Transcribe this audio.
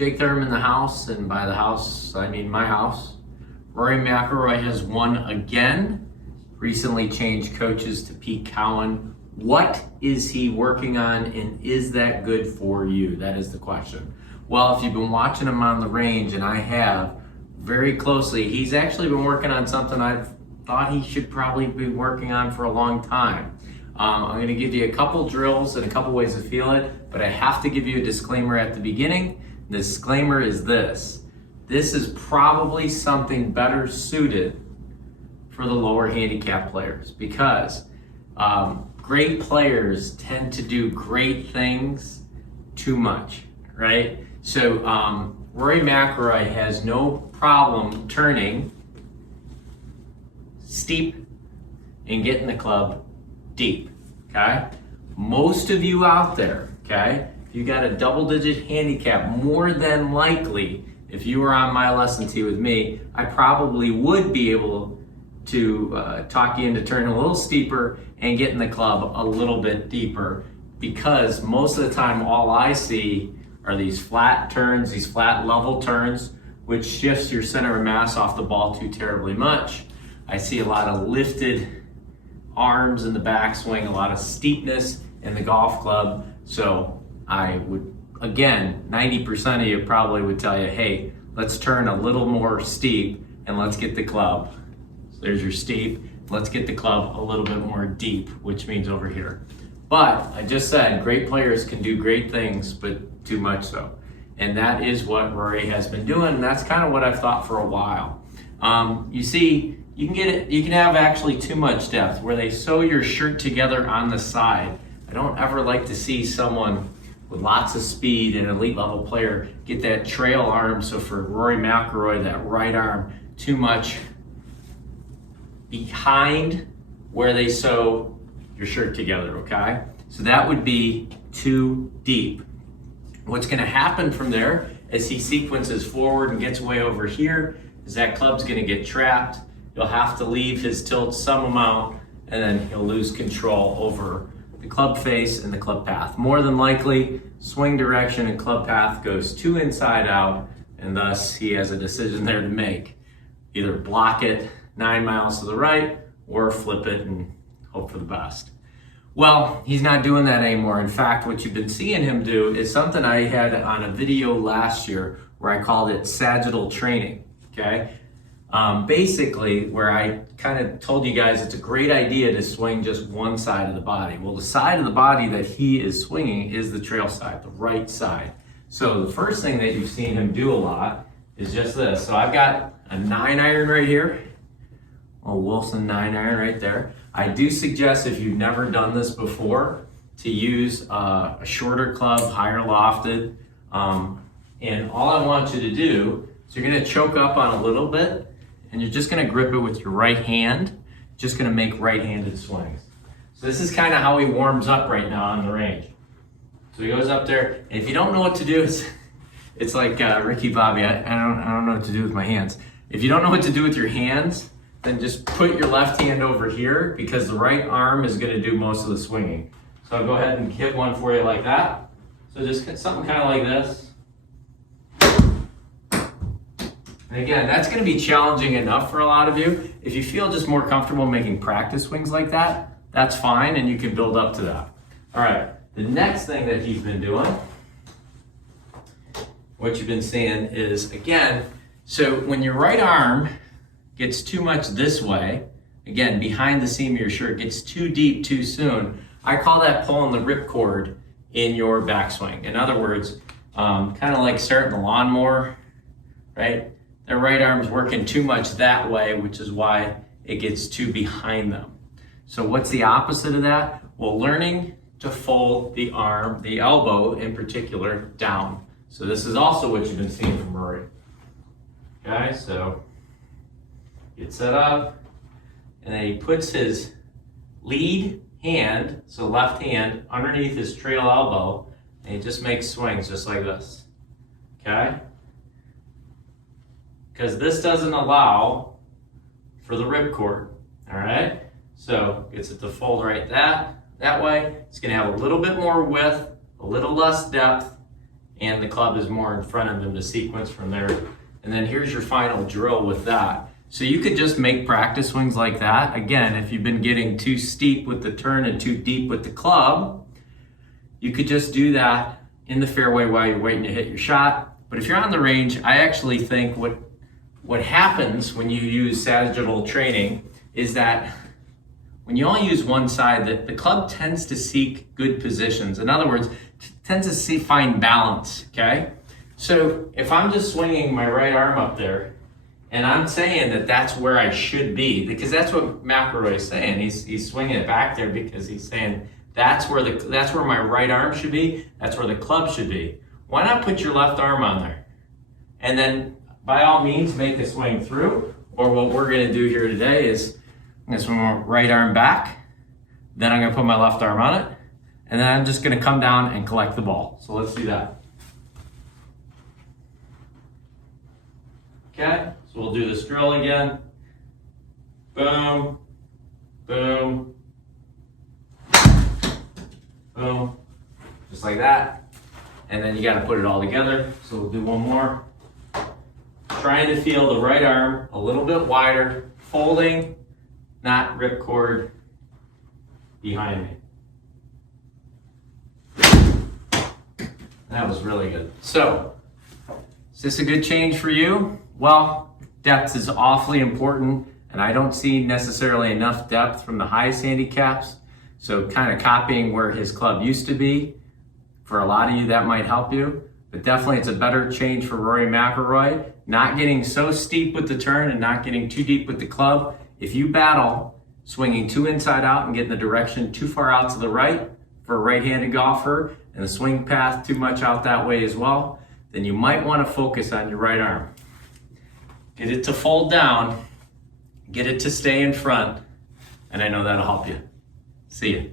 Jake Thurm in the house, and by the house, I mean my house. Rory McIlroy has won again. Recently changed coaches to Pete Cowen. What is he working on, and is that good for you? That is the question. Well, if you've been watching him on the range, and I have, very closely, he's actually been working on something I've thought he should probably be working on for a long time. I'm going to give you a couple drills and a couple ways to feel it, but I have to give you a disclaimer at the beginning. The disclaimer is this. This is probably something better suited for the lower handicap players, because great players tend to do great things too much, right? So Rory McIlroy has no problem turning steep and getting the club deep, okay? Most of you out there, okay, if you got a double-digit handicap, more than likely, if you were on my lesson tee with me, I probably would be able to talk you into turning a little steeper and getting the club a little bit deeper, because most of the time all I see are these flat turns, these flat level turns, which shifts your center of mass off the ball too terribly much. I see a lot of lifted arms in the backswing, a lot of steepness in the golf club. So I would, again, 90% of you probably would tell you, hey, let's turn a little more steep and let's get the club. So there's your steep. Let's get the club a little bit more deep, which means over here. But I just said great players can do great things, but too much so. And that is what Rory has been doing. And that's kind of what I've thought for a while. You see, you can get it. You can have actually too much depth where they sew your shirt together on the side. I don't ever like to see someone with lots of speed, an elite level player, get that trail arm. So for Rory McIlroy, that right arm too much behind where they sew your shirt together, okay? So that would be too deep. What's gonna happen from there as he sequences forward and gets way over here is that club's gonna get trapped. He'll have to leave his tilt some amount, and then he'll lose control over the club face and the club path. More than likely, swing direction and club path goes too inside out, and thus he has a decision there to make. Either block it 9 miles to the right or flip it and hope for the best. Well, he's not doing that anymore. In fact, what you've been seeing him do is something I had on a video last year where I called it sagittal training, okay? Basically, where I kind of told you guys it's a great idea to swing just one side of the body. Well, the side of the body that he is swinging is the trail side, the right side. So the first thing that you've seen him do a lot is just this. So I've got a 9-iron right here, a Wilson 9-iron right there. I do suggest, if you've never done this before, to use a shorter club, higher lofted. And all I want you to do is you're gonna choke up on a little bit, and you're just gonna grip it with your right hand, just gonna make right-handed swings. So this is kind of how he warms up right now on the range. So he goes up there, and if you don't know what to do, it's like Ricky Bobby, I don't know what to do with my hands. If you don't know what to do with your hands, then just put your left hand over here, because the right arm is gonna do most of the swinging. So I'll go ahead and hit one for you like that. So just something kind of like this. And again, that's gonna be challenging enough for a lot of you. If you feel just more comfortable making practice swings like that, that's fine, and you can build up to that. All right, the next thing that he's been doing, what you've been seeing is, again, so when your right arm gets too much this way, again, behind the seam of your shirt, gets too deep too soon, I call that pulling the ripcord in your backswing. In other words, kind of like starting the lawnmower, right? Their right arm's working too much that way, which is why it gets too behind them. So what's the opposite of that? Well, learning to fold the arm, the elbow in particular, down. So this is also what you've been seeing from Rory. Okay, so get set up, and then he puts his lead hand, so left hand, underneath his trail elbow, and he just makes swings just like this, okay? Because this doesn't allow for the ripcord, all right? So gets it to fold right that way. It's gonna have a little bit more width, a little less depth, and the club is more in front of him to sequence from there. And then here's your final drill with that. So you could just make practice swings like that. Again, if you've been getting too steep with the turn and too deep with the club, you could just do that in the fairway while you're waiting to hit your shot. But if you're on the range, I actually think what happens when you use sagittal training is that when you only use one side, the club tends to seek good positions. In other words, tends to find balance, okay? So if I'm just swinging my right arm up there, and I'm saying that that's where I should be, because that's what McIlroy is saying. He's swinging it back there because he's saying that's where my right arm should be, that's where the club should be. Why not put your left arm on there? And then by all means make a swing through, or what we're gonna do here today is I'm gonna swing my right arm back, then I'm gonna put my left arm on it, and then I'm just gonna come down and collect the ball. So let's do that. Okay, so we'll do this drill again. Boom, boom, boom, just like that. And then you gotta put it all together. So we'll do one more. Trying to feel the right arm a little bit wider, folding, not ripcord behind me. That was really good. So, is this a good change for you? Well, depth is awfully important, and I don't see necessarily enough depth from the highest handicaps. So kind of copying where his club used to be, for a lot of you that might help you. But definitely it's a better change for Rory McIlroy. Not getting so steep with the turn and not getting too deep with the club. If you battle swinging too inside out and getting the direction too far out to the right for a right-handed golfer, and the swing path too much out that way as well, then you might want to focus on your right arm. Get it to fold down, get it to stay in front, and I know that'll help you. See you.